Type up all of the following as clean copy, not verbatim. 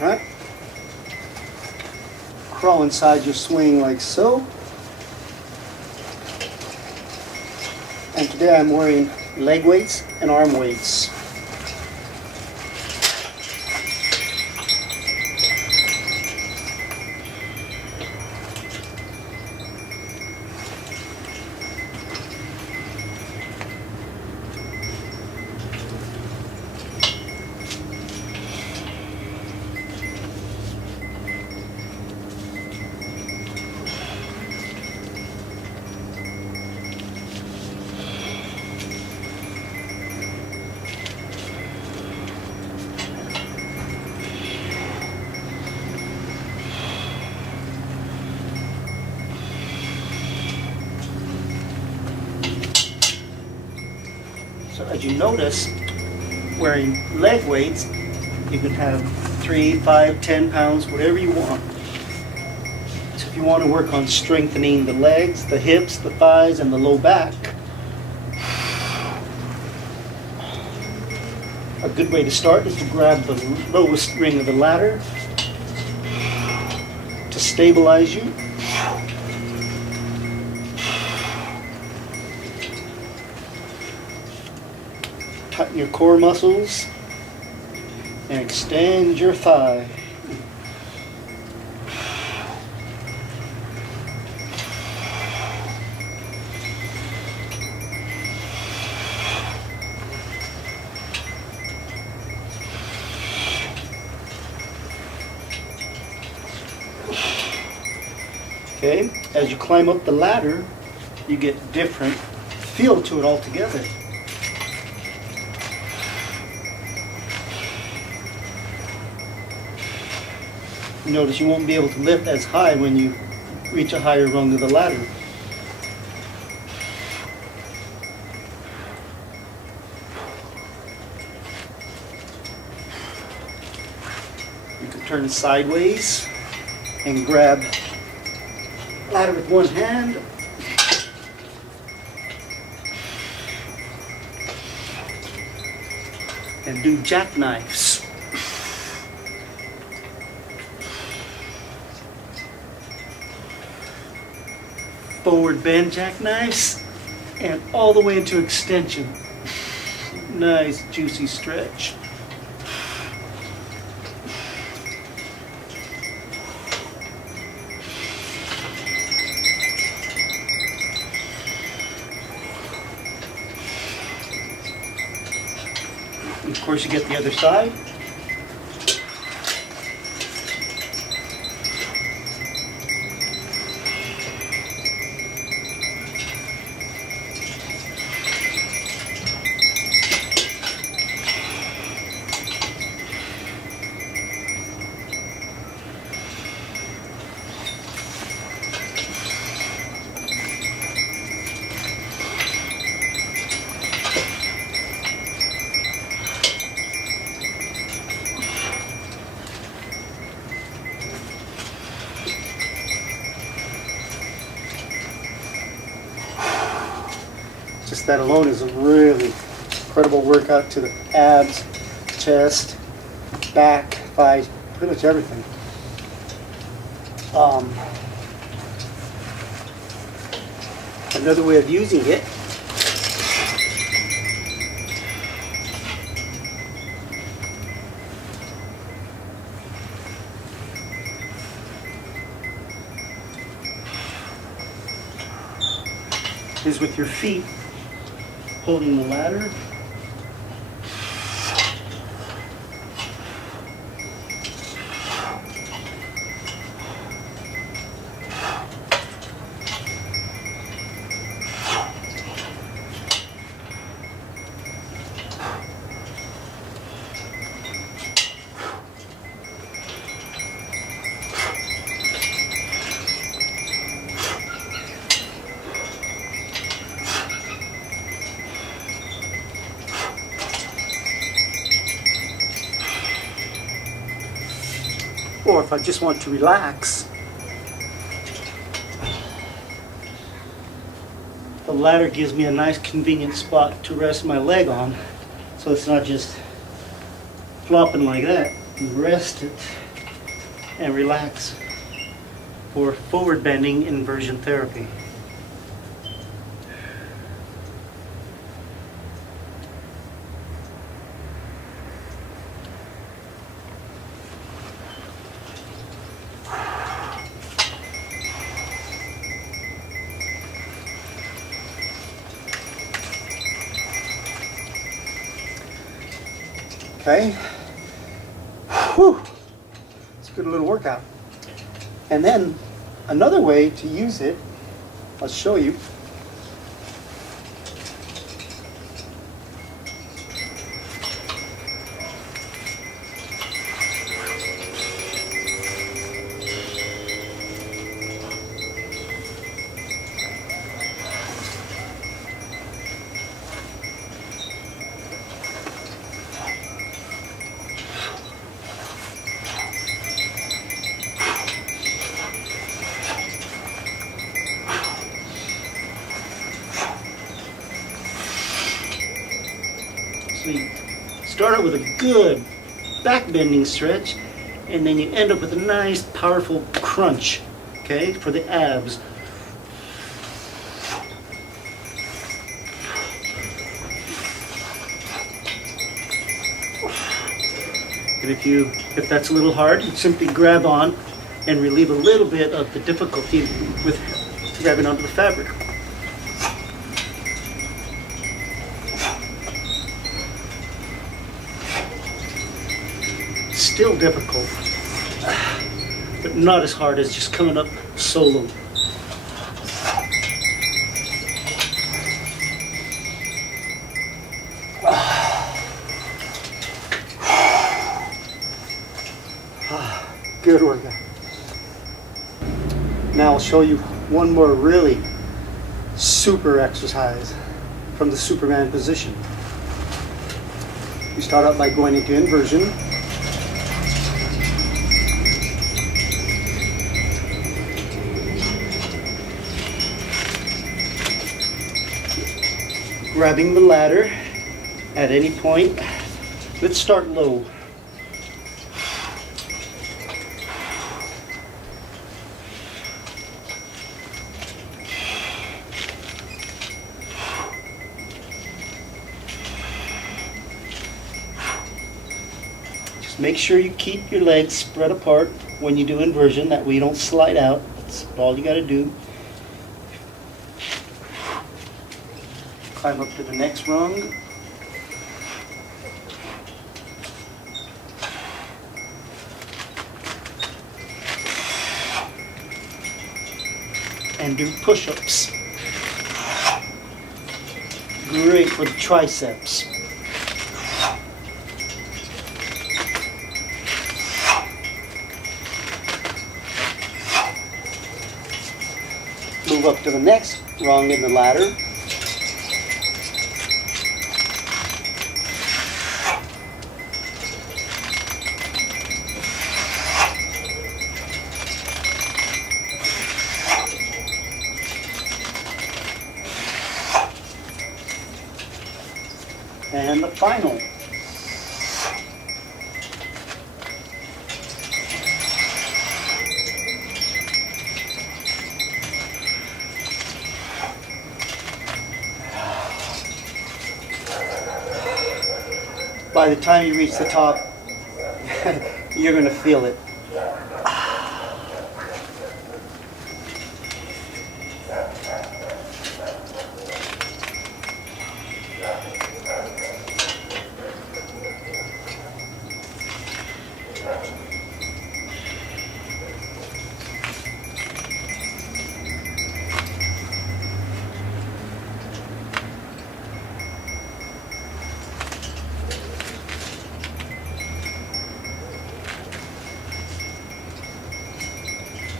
Right? Crawl inside your swing like so. And today I'm wearing leg weights and arm weights. So as you notice, wearing leg weights, you can have 3, 5, 10 pounds, whatever you want. So if you want to work on strengthening the legs, the hips, the thighs, and the low back, a good way to start is to grab the lowest ring of the ladder to stabilize you. Tighten your core muscles and extend your thigh. Okay, as you climb up the ladder, you get different feel to it altogether. You notice you won't be able to lift as high when you reach a higher rung of the ladder. You can turn sideways and grab the ladder with one hand. And do jackknives. Forward bend jackknives and all the way into extension. Nice juicy stretch. And of course you get the other side. Just that alone is a really incredible workout to the abs, chest, back, thighs, pretty much everything. Another way of using it is with your feet holding the ladder. Or if I just want to relax, the ladder gives me a nice convenient spot to rest my leg on, so it's not just flopping like that. You rest it and relax for forward bending inversion therapy. Okay. Whew. It's a good little workout. And then another way to use it, I'll show you. So you start out with a good back bending stretch, and then you end up with a nice powerful crunch, okay, for the abs. And if that's a little hard, you simply grab on and relieve a little bit of the difficulty with grabbing onto the fabric. Still difficult, but not as hard as just coming up solo. Good workout. Now I'll show you one more really super exercise from the Superman position. You start out by going into inversion. Grabbing the ladder at any point. Let's start low. Just make sure you keep your legs spread apart when you do inversion, that way you don't slide out. That's all you got to do. Climb up to the next rung. And do push-ups. Great for the triceps. Move up to the next rung in the ladder. And the final. By the time you reach the top, you're going to feel it.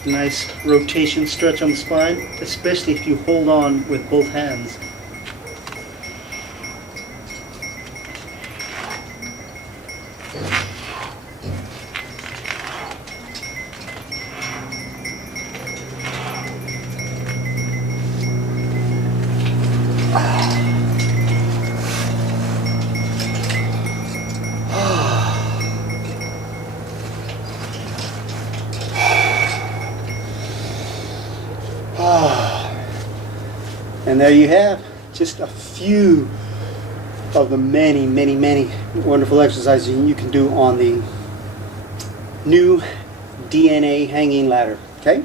Nice rotation stretch on the spine, especially if you hold on with both hands. And there you have just a few of the many, many, many wonderful exercises you can do on the new DNA hanging ladder. Okay?